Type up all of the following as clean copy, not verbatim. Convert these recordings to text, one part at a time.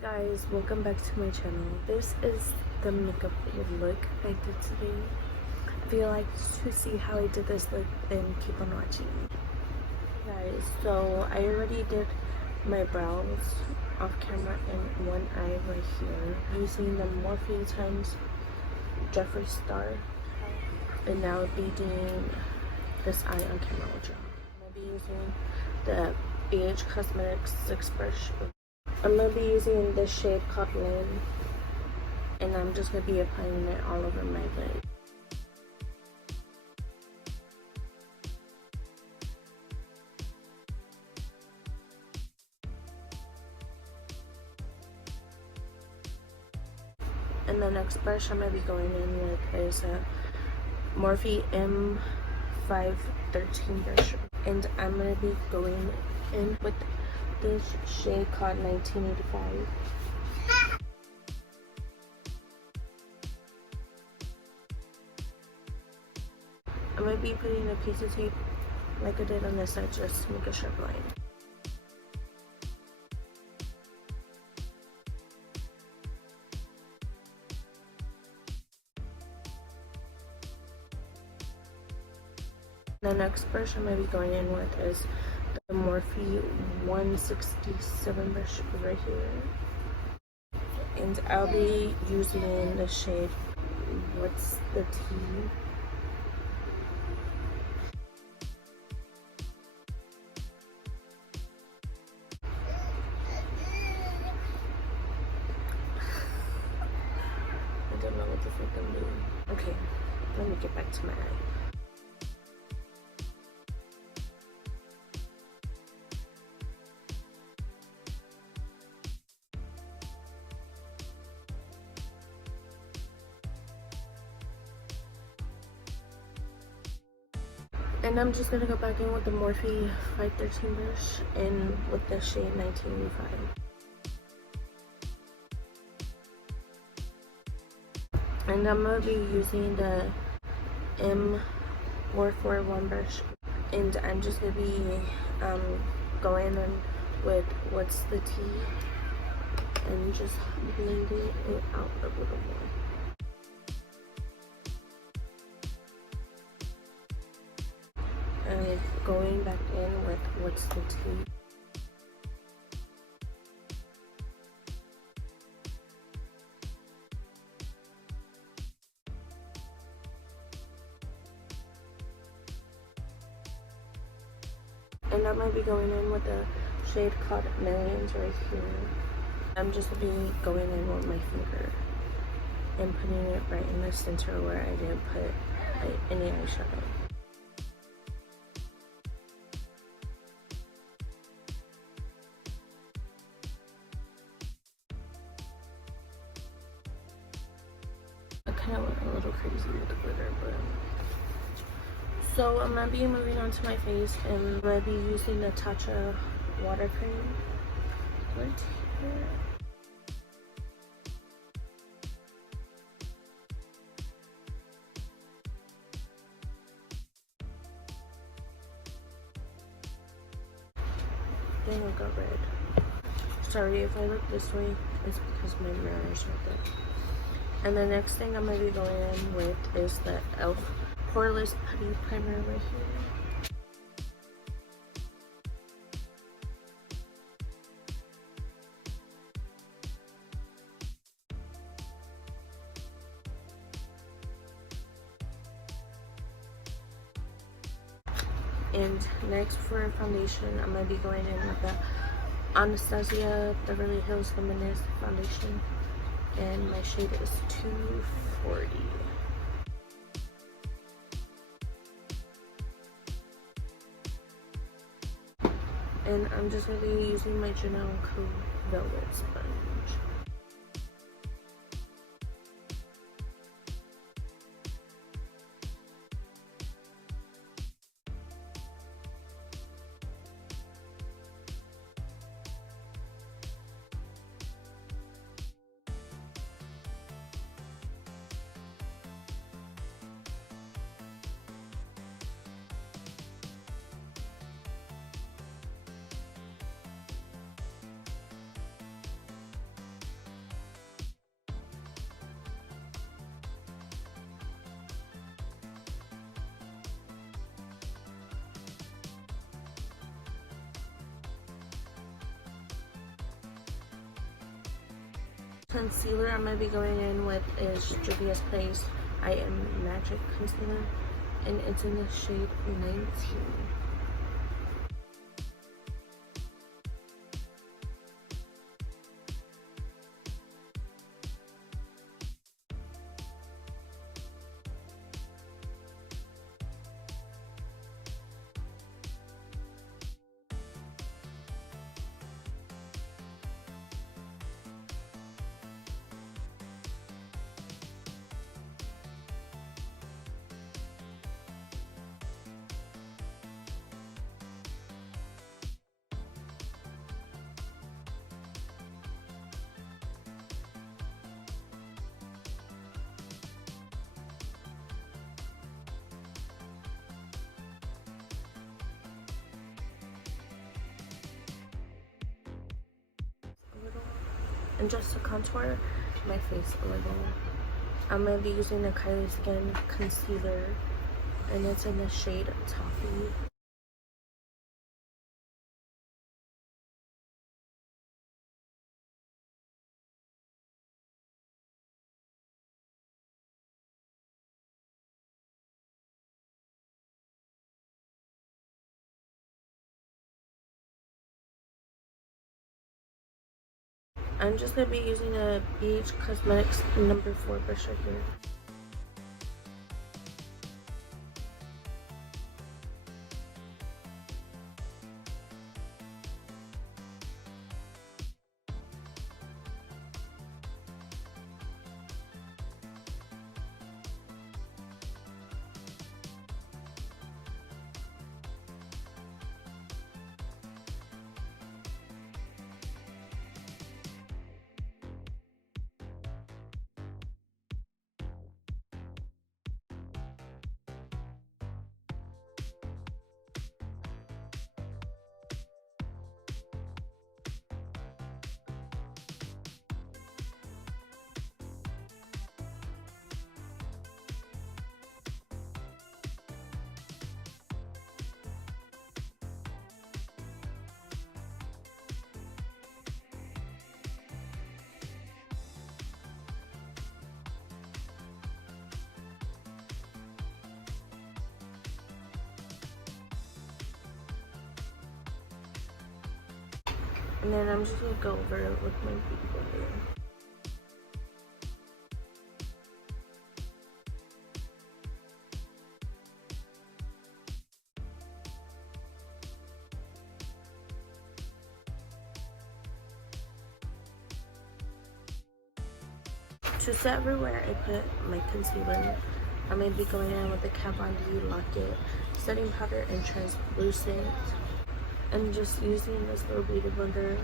Hey guys, welcome back to my channel. This is the makeup look I did today. If you like to see how I did this look, then keep on watching. Guys, so I already did my brows off camera and one eye right here using the Morphe times JEFFREE and now I'll be doing this eye on camera with you. I'm going to be using the bhcosmetics 6 brush. I'm going to be using this shade called Lynn, and I'm just going to be applying it all over my lid. And the next brush I'm going to be going in with is a Morphe M513 brush, and I'm going to be going in with this shade called 1985. I'm going to be putting a piece of tape like I did on this side just to make a sharp line. The next brush I'm going to be going in with is the Morphe 167 brush right here. And I'll be using the shade What's the Tea. I don't know what the fuck I'm doing. Okay, let me get back to my eye. And I'm just gonna go back in with the Morphe 513 brush and with the shade 1985. And I'm gonna be using the M441 brush, and I'm just gonna be going in with What's the Tea and just blending it out a little more. And going back in with What's the Tea. And I'm going to be going in with a shade called Millions right here. I'm just going to be going in with my finger and putting it right in the center where I didn't put any eyeshadow. I kind of went a little crazy with the glitter, but so I'm going to be moving on to my face, and I'm going to be using the Tatcha water cream right here. Then I'll go red. Sorry if I look this way, it's because my mirror is right there. And the next thing I'm going to be going in with is the e.l.f. poreless putty primer right here. And next for foundation, I'm going to be going in with the anastasiabeverlyhills Luminous foundation, and my shade is 240. And I'm just going to be using my Janelle Co Velvet Sponge. Concealer I'm going to be going in with is Juviasplace I Am Magic Concealer, and it's in the shade 19. And just to contour my face a little, I'm going to be using the Kylie Skin Concealer, and it's in the shade Toffee. I'm just going to be using a bhcosmetics number 4 brush right here. And then I'm just going to go over it with my beauty blender. To set everywhere I put my concealer, I'm going to be going in with the Kat Von D Lock-It setting powder and translucent. And just using this little beauty blender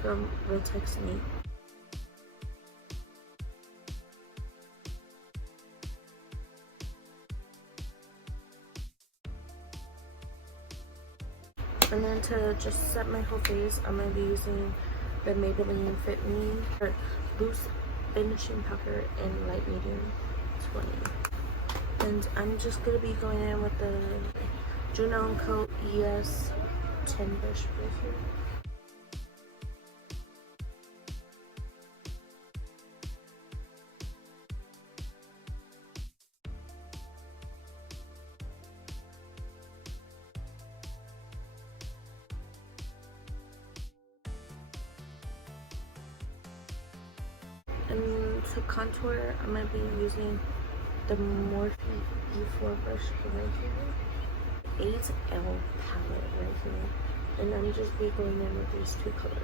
from Real Technique. And then to just set my whole face, I'm going to be using the Maybelline Fit Me for loose finishing powder in light medium 20. And I'm just going to be going in with the Juno & Co. ES 10 brush right here. And to contour, I'm going to be using the Morphe E4 brush right here. 8L palette right here. And I'm just be going in with these two colors.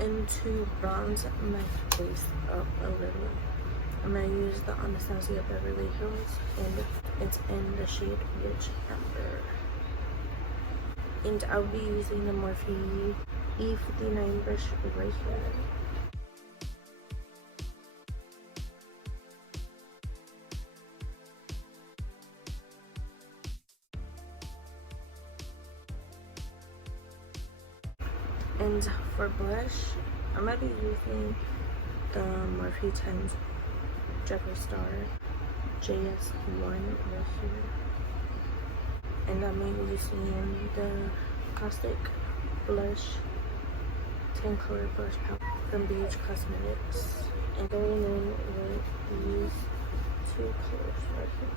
And to bronze my face up a little, I'm going to use the AnastasiaBeverlyHills, and it's in the shade Witch Amber. And I'll be using the Morphe E59 brush right here. And for blush, I'm going to be using the Morphe 10 Jeffree Star JS1 right here. And I'm going to be using the Caustic Blush 10 color blush palette from bhcosmetics. And going in with these two colors right here.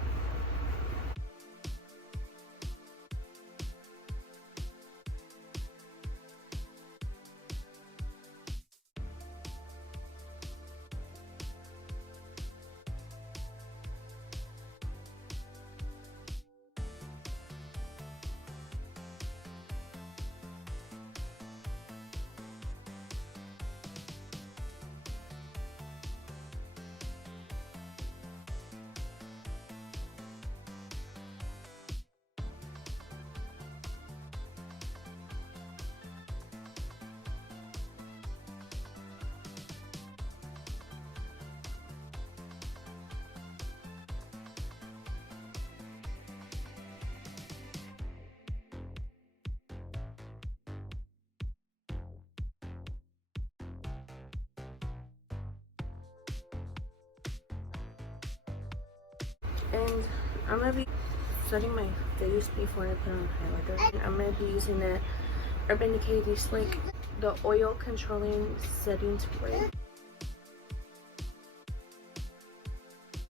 And I'm going to be setting my face before I put on highlighter. I'm going to be using the Urban Decay Slick, the Oil Controlling Setting Spray.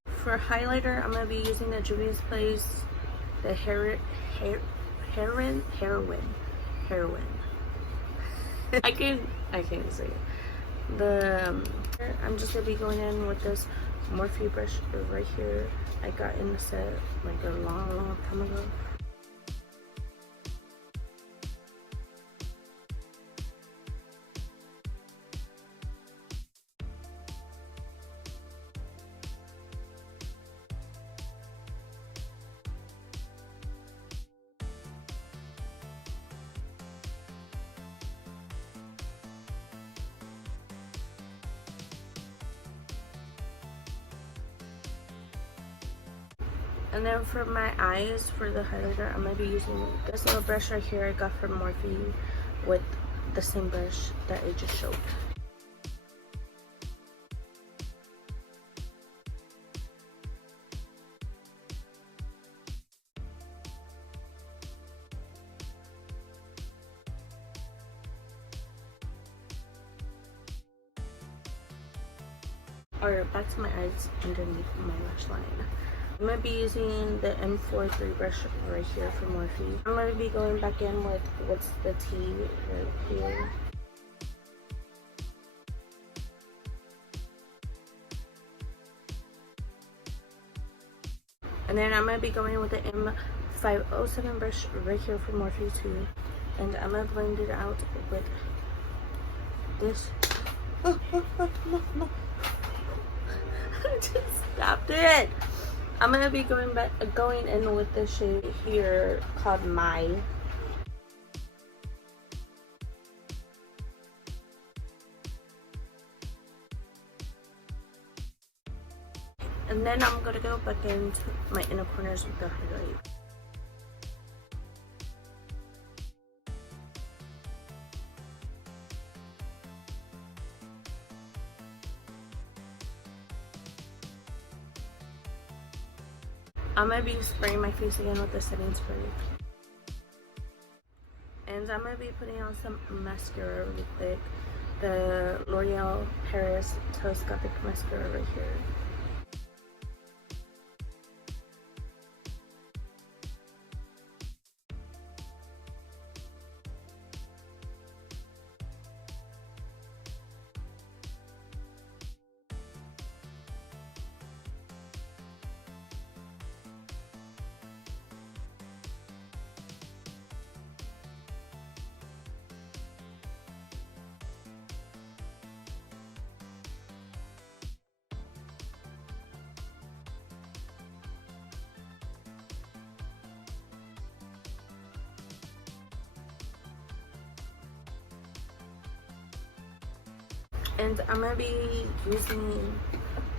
For highlighter, I'm going to be using the juviasplace, the Heroine. I can't say it. I'm just going to be going in with this Morphe brush right here. I got in the set like a long time ago. And then for my eyes, for the highlighter, I'm going to be using this little brush right here I got from Morphe with the same brush that I just showed. Or back to my eyes underneath my lash line. I'm going to be using the M43 brush right here from Morphe. I'm going to be going back in with what's the T right here. And then I'm going to be going with the M507 brush right here from Morphe too. And I'm going to blend it out with this. No. I just stopped it. I'm going to be going in with this shade here called My. And then I'm going to go back into my inner corners with the highlight. I'm going to be spraying my face again with the setting spray. And I'm going to be putting on some mascara really quick. The L'Oreal Paris Telescopic Mascara right here. And I'm going to be using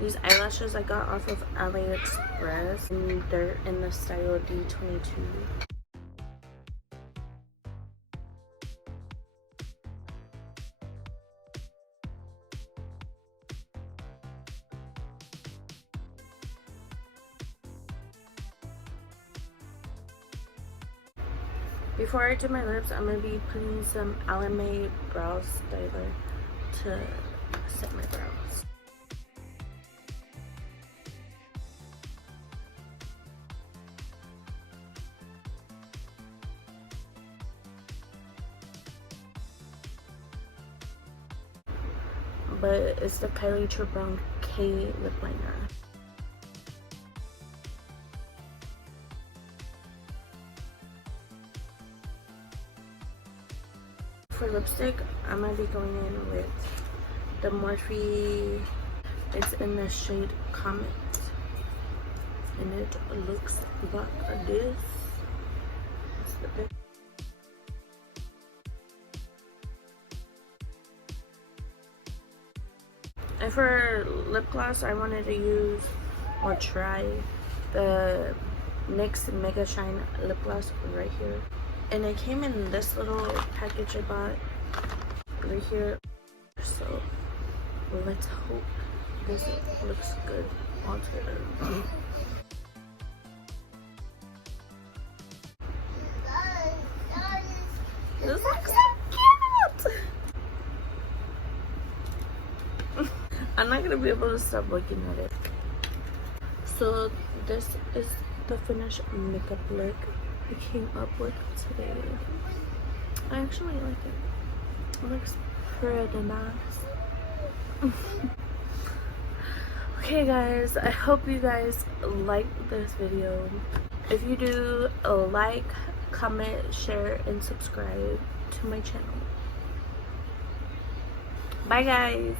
these eyelashes I got off of AliExpress, and they're in the style D22. Before I do my lips, I'm going to be putting some Alame brow styler to set my brows. But it's the Kylie Brown K lip liner. For lipstick, I'm gonna be going in with the Morphe. It's in the shade Comet, and it looks like this. It's the big. And for lip gloss, I wanted to use or try the NYX Mega Shine lip gloss right here. And it came in this little package I bought right here. So let's hope this looks good altogether. This looks so cute! I'm not gonna be able to stop looking at it. So this is the finished makeup look I came up with today. I actually like it. It looks pretty nice. Okay guys, I hope you guys liked this video. If you do, like, comment, share, and subscribe to my channel. Bye guys.